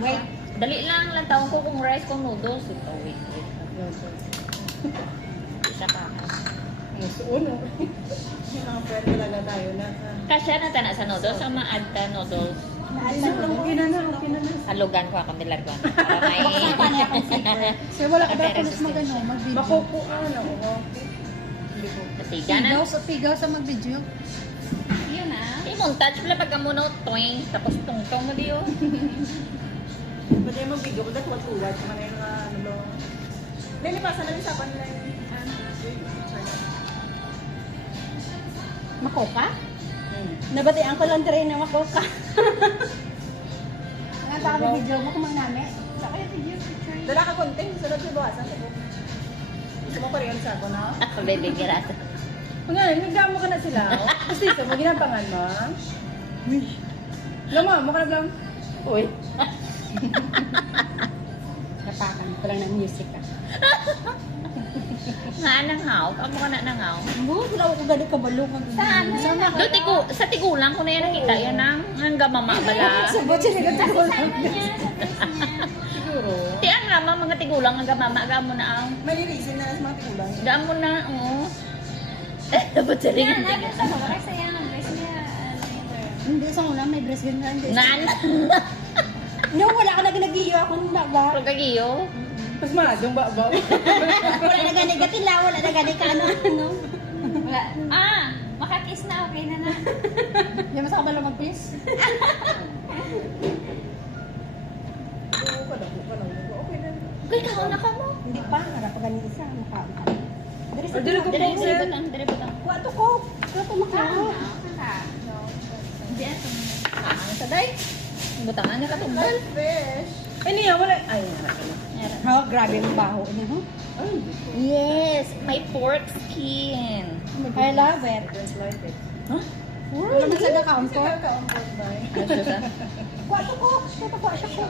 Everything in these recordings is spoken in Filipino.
Wait. Dali lang lang taon ko kung rice kung noodles. Ito, wait. Isa pa. Uno. Yung mga friend talaga tayo na. Kasya na tana sa noodles. Ang ma-add ta noodles. Okay na na. Halugan ko ako nilargon. Para may... So wala ka dapat ulit mag-ano, mag-video. Makukuan ako. Kasiga na. Pigaw sa mag-video. Yun na. I-montage pala pagka mo no, toing. Tapos tungtong mo diyo. Pwede mag-video ko dahil tuwad-tuwad. Kumana yung mga ano. Nilipasan na rin sa panila yung Makoka? Nabatian ko lang rin na makoka. Ang sa kami video mo kumang namin. Sa kaya video picture. dala ka konting. Sunod yung bawasan. Gusto mo pa rin sa ako na? Ako, baby, girasa. Kung nga, nagdamo ka na sila. Gusto ito mo, ginampangan mo. Lama, mo ka na lang. Uy. Kapakan ko lang ng music ah. Nga nangaw. Kamu ka na nangaw. Wala ko gano'n kabalungan. Saan? Sa tigulang ko na yan nakita. Yan ang hanggang mamabala. Sabot siya nagkatigulang. Siguro. Ti ang lama mga tigulang hanggang mama. Gaan mo na ang... Malilisin na sa mga tigulang. Gaan mo na, oh. Dapat sa ringan. Hindi, sa ulam may breast ganyan. Nan. No, wala ka na nag-iyo ako nung ba? Pagkagiyo. Mas madong ba? Wala na gani gatila, wala na gani ka ano. Wala. Makakiss na, okay na na. Hindi mo sa kabalo mag-please. Okay na. Kaya ka na ka mo. Hindi pa, harap pa ganun isa. Mukha ka. Dili ko Dire po, sir. butang, dire butang. Kuha to ko. Kuha to makaw. Hindi ato. Ang saday. Butangan niya katumbal. Fish. Eh niya, wala. Ay, Oh, grabe yung baho niya, no? Yes, may pork skin. I love it. Just like it. Huh? Wala man sa counter. Ano siya sa? Kuha to ko. Kuha to ko. Siya ko.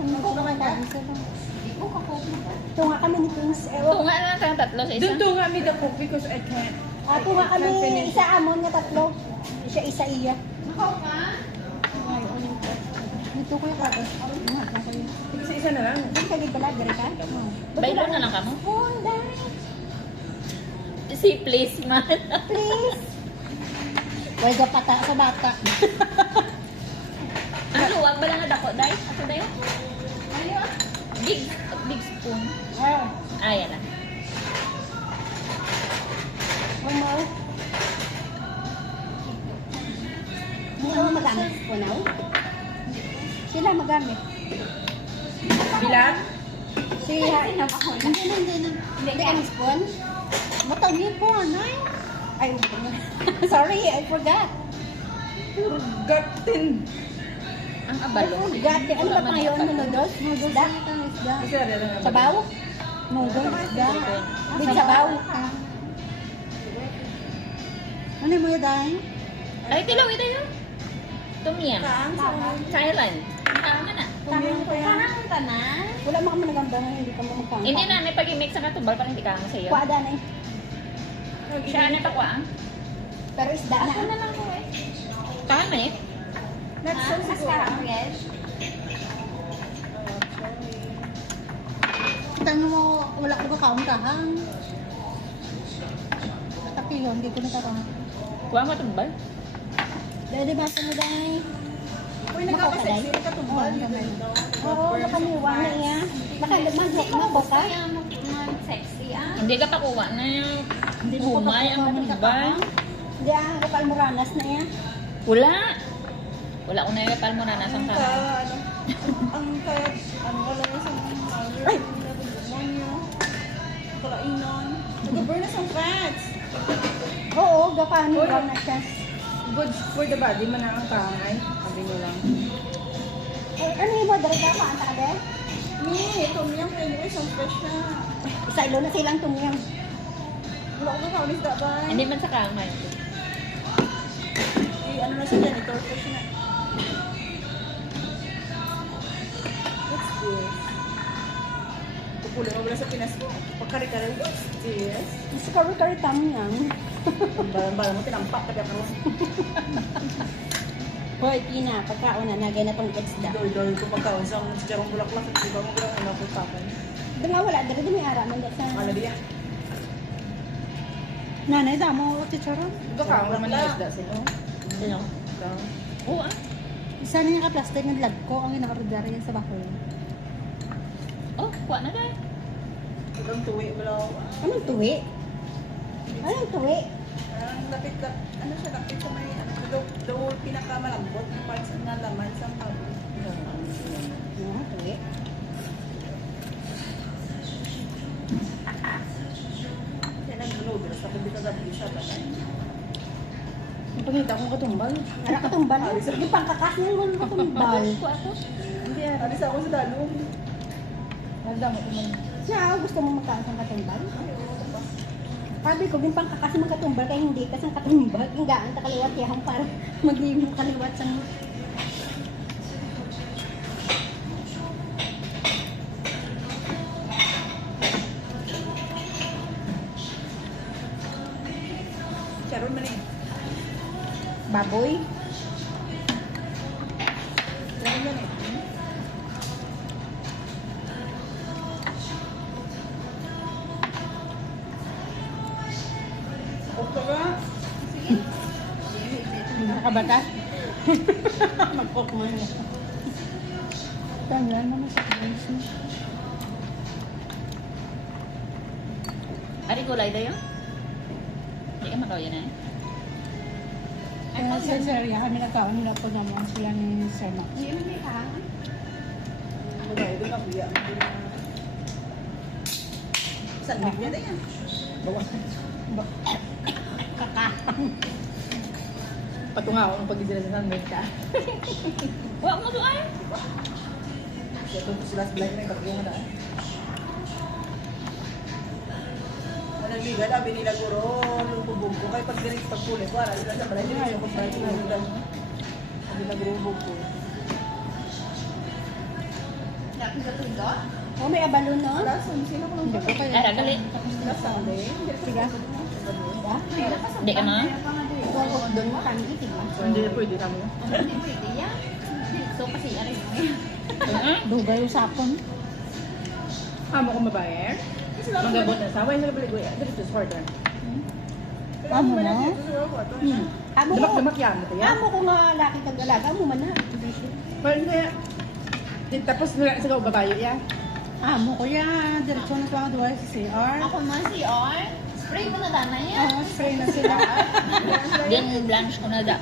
Ano ko naman ka? Tunga kami ni Kings. Tunga na kang tatlo sa isa. Doon to nga me the cook because I can't. Tunga kami isa amon nga tatlo. Siya isa iya. Dito ko yung kagos. Isa na lang. Hindi ka gibala, gari ka? Baylo na lang ka mo. Oh, dahil. Si please man. Please. Huwag ka pata sa bata. Ang luwag ba lang na dako, day? Ato dayo? Big spoon. Ayan na. One more. Hindi ako magamit po now. Sila magamit. Bilang? Siya. Hindi ang spoon. Matangin po, anay. Ay, sorry, I forgot. Gatin. Ang abalo. Gati, ano ba pang yun? Noodles? Isda? Isa na lang. Sabaw? Noodles, isda. Hindi sabaw. Ano mo yun, Day? Ay, tilaw ito yun. Tumiyam. Thailand. Tama na. Parang tanan. Wala mo kami nagamdaman, hindi ka mo magkangka. Hindi na, may pag-mix sa katumbal parang hindi ka nga sa'yo. Kuwada na eh. Siya na pa ko ang. Pero isda na. Ako na lang ko eh. Tahan man eh. Next time siguro. Mascara red. Tanong mo, wala ko ba kauntahan? Tapi yun, hindi ko natarang. Kuha ang katumbal. Dahil ba sa mo, Day? Uy, nagkakasexy ka tumbal. Oo, nakaniwa na iya. Baka mag-hook mo ba ka? Sexy Hindi ka pa kuha na yung humay ang katumbal. Hindi ah, kapal mo ranas na iya. Wala. Wala ko na yung palmonanas ang Ang sana. wala na sa ay, demonyo. Kalainan. Nag-burn na sa fats. Oo, gapahan mo na siya. Good for the body, man ang kangay. Sabi nyo lang. Ano yung mo, dari ka pa, ang taga? Tom Yum, kayo ko isang fresh na. Isa-ilo na silang tumiyang. Wala ko kaulis na ba? Hindi man sa kamay. Ano na siya, janitor fresh na. What's this? Pupuli mo wala sa Pinas ko. Pagkari-kari, what's this? Isa kari-kari tamyang. Ang balang-balang mo, tinampak ka ka mo. Hoy, Tina, pagkaon na, nagay na tong isda. Doy ko pagkaon sa charong bulaklak. Di ba mo ko lang una po tapon. Doon nga wala, dali may ara man sa... Ano diya? Nanay, damo, chicharon. Gakaon naman na isda sila. Sino? Oo ah. Isa na yung ka-plastic ng lag ko, ang ina-order yan sa bakoy. Oh, kuha na dahil. Itong tuwi wala ako. Anong tuwi? Anong tuwi? Lapit ka, ano siya, lapit sa may, ano, daw pinakamalambot ng parts na laman sa pabo. Ano, tuwi? Yan ang noodles, tapos di ka gabi siya ba? Pangita akong katumbal. Ara katumbal. Yung pangkakas niya yung katumbal. Kuha ako. Hindi, alis ako sa dalong. Nagdamo ko man. Siya, gusto mo magkakas ng katumbal? Sabi ko, yung pangkakas ng katumbal, kaya hindi kasi ang katumbal. Yung gaan ta kaliwat yahang para maging kaliwat sa... Charon man eh. Baboy. Charon man eh. Okay ba? Nakabata? Mag-cook mo niya. Tanda naman sa place niya. Ari gulay dayo? Hindi ka makaw yan eh. Kaya sa Seria, kami nagkaon nila po naman sila ni Sir Max. Magay, doon ako yan. Saan mo yan yan? Bawas. Patunga ako ng pag-isila sa sandwich ka. Huwag mo doon ay. Ito sila sa blind na yung pag-iungan na. Liga, sabi nila guro, nung bubog ko, kaya pag direct pagkulit, wala sila sa balay, hindi ko pag sabi nila guro bubog ko. Oh, may abalon no? Wala, sino ko nung Hindi ko pag- kaya. Ara gali. Last Sunday, hindi ko Sige. Hindi ka na. Huwag doon mo kami itig mo. Hindi na pwede kami. So, kasi aray mo. Dugay usapon. Amo ko mabayan? Magabot na sa away na balik ko yan. Dito sa quarter. Amo na? Amo ko. Damak-damak yan. Ito yan. Amo ko nga laki kang galaga. Amo man na. Well, hindi. Tapos sa babayo yan. Amo ko yan. Diretso na ito ang sa CR. Ako na si Or. Spray mo na dana yan. Oo, spray na sila. Din blanch ko na da.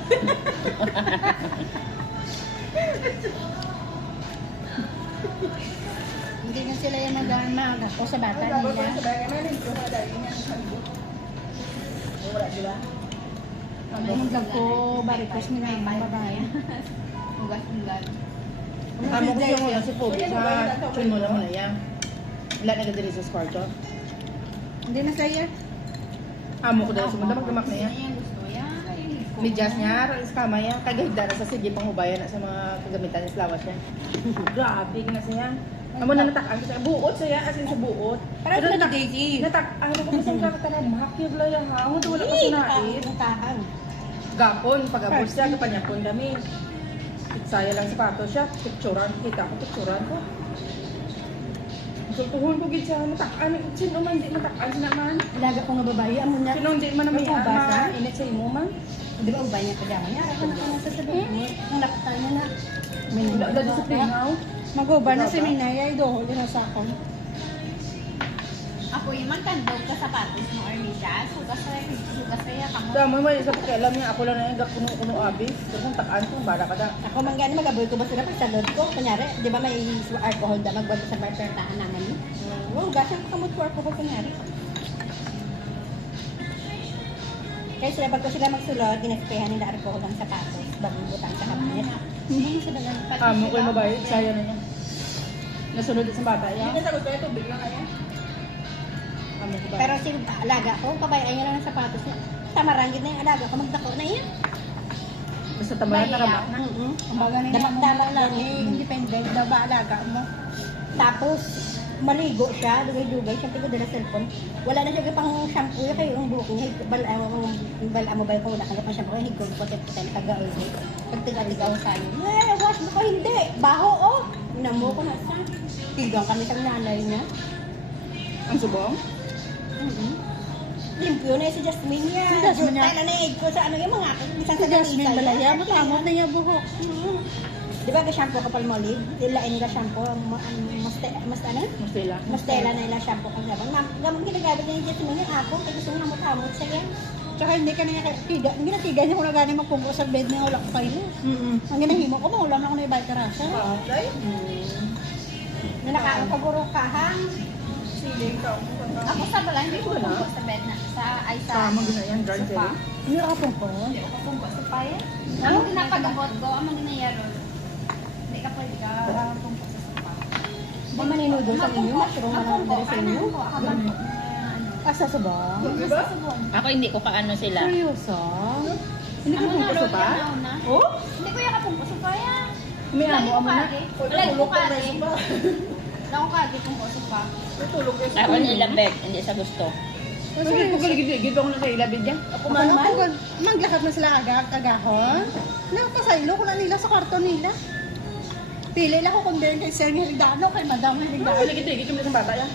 Hindi na sila yung mag ako sa bata nila. Wala sila. Ano yung ko, barikos nila yung mga babae. Hugas-hugas. Amo ko yung si Pobi sa chun mo na yan. Wala na gadiri sa kwarto. Hindi na saya. Amo ko daw sa damak-damak na yan. Yan gusto yan. Medyas niya, sa kama yan. Kagahigda na sa sige pang hubayan na sa mga kagamitan ni Slawas niya. Grabe na siya. Amo na natakaan ko sa buot siya, as in sa buot. Parang Pero na Daisy. ano ko pa sa kakatanan, makakib lang yung hangod, wala pa sinain. Natahan. Gapon, pag-abos siya, kapanyapon kami. Saya lang sapatos siya, picturean, kita ko, picturean ko. So, tuhon ko gid siya, natakaan, sino man, di natakaan siya naman. Alaga ko nga babae. Amo na. Sino hindi man naman May ubas, ha? init sa imo man. Di ba ubay niya pajama niya? Ako na kung sasabihin mo. Ang lapatan niya na. May Wala wala sa pinaw. Mag-uba na si Minaya. Idohol na sa akong. Ako yung magkandog ka sapatos mo, Arnisha. Hugas kaya ka mo. Damo mo sa pakialam niya, ako lang na yung kuno abis. Pero kung takaan ko, bala ka da. Ako man gani mag-aboy ko ba sila pag sa load ko? Kunyari, di ba may alcohol da magbado sa bartertahan namin? Wow, gasya ko kamot ko alcohol kunyari. Kaya sila pag ko sila magsulod, ginaspehan nila alcohol ang sapatos. Bagong butang sa kabinet. Hindi sa dalang Amo ko yung mabayad, saya na niya. Nasunod sa bata yan. Hindi sagot kaya tubig lang kaya. Amo ko ba? Pero si alaga ko, pabayaan niya lang ng sapatos niya. Tamarangit na yung alaga ko, magdako na yan. Basta tamayan na rama. Kumbaga nila damak-damak lang eh, independent daw ba alaga mo. Tapos, maligo siya, dugay-dugay, siya tigo dala cellphone. Wala na siya pang shampoo ya kayo ang buhok niya. Bala mo ba ko wala ka pang shampoo, higog ko puti tagaol. Pag tiga-tigaw sa iyo. Wash mo ko hindi. Baho oh. Namo ko na sa. Tigang kami tang nanay niya. Ang subong? Limpyo na si Jasmine niya. Si Jasmine niya. Tayo na ko sa ano yung mga isang Si Jasmine balaya, matamot na niya buhok. Di ba ga-shampoo ka palmolive? Ilain ga shampoo, mas ano? Mustila. Mastela na ila shampoo ka gabang. Gamang ginagamit niya ni Jasmine yung ako, kaya gusto niya hamot-hamot sa yan. Tsaka hindi ka na tiga. Hindi na tiga niya kung na gani magpungko sa bed niya wala ko kayo. Ang ginahimo ko, maulam na ako na ibay karasa. Okay. Na nakakapaguro ka ha? Siling ka. Ako sa bala, hindi ko pumpo sa bed na. Ay sa Tama gina yan, guard sofa. Hindi ka pungko. Hindi ako pumpo sa paya. Ang ginapagabot ko, ang ginayaro. Hindi ka pwede ka pumpo sa sofa. Di maninudo sa inyo, mushroom na lang dali sa inyo. Asa sa ba? Diba? Ako hindi ko kaano sila. Seryoso? Hindi ka pong puso pa? Oh? Hindi ko yung kapumpo sa paya. May amo amo na. Wala ko kagi. Wala ko kagi pumpo sa pa. Tulog ka Ako nilabeg, hindi sa gusto. Sige, kung galigid ako na sa ilabid niya. Ako naman? Maglakad na sila kagahon. Nakapasaylo ko na nila sa kwarto nila. Pili lang ko kung din kay Sir Herigdano, kay Madam Herigdano. Galigid kami sa bata yan.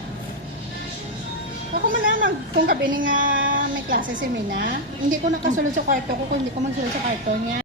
Ako man naman, kung kabini nga may klase si Mina, hindi ko nakasulod sa kwarto ko kung hindi ko magsulod sa kwarto niya.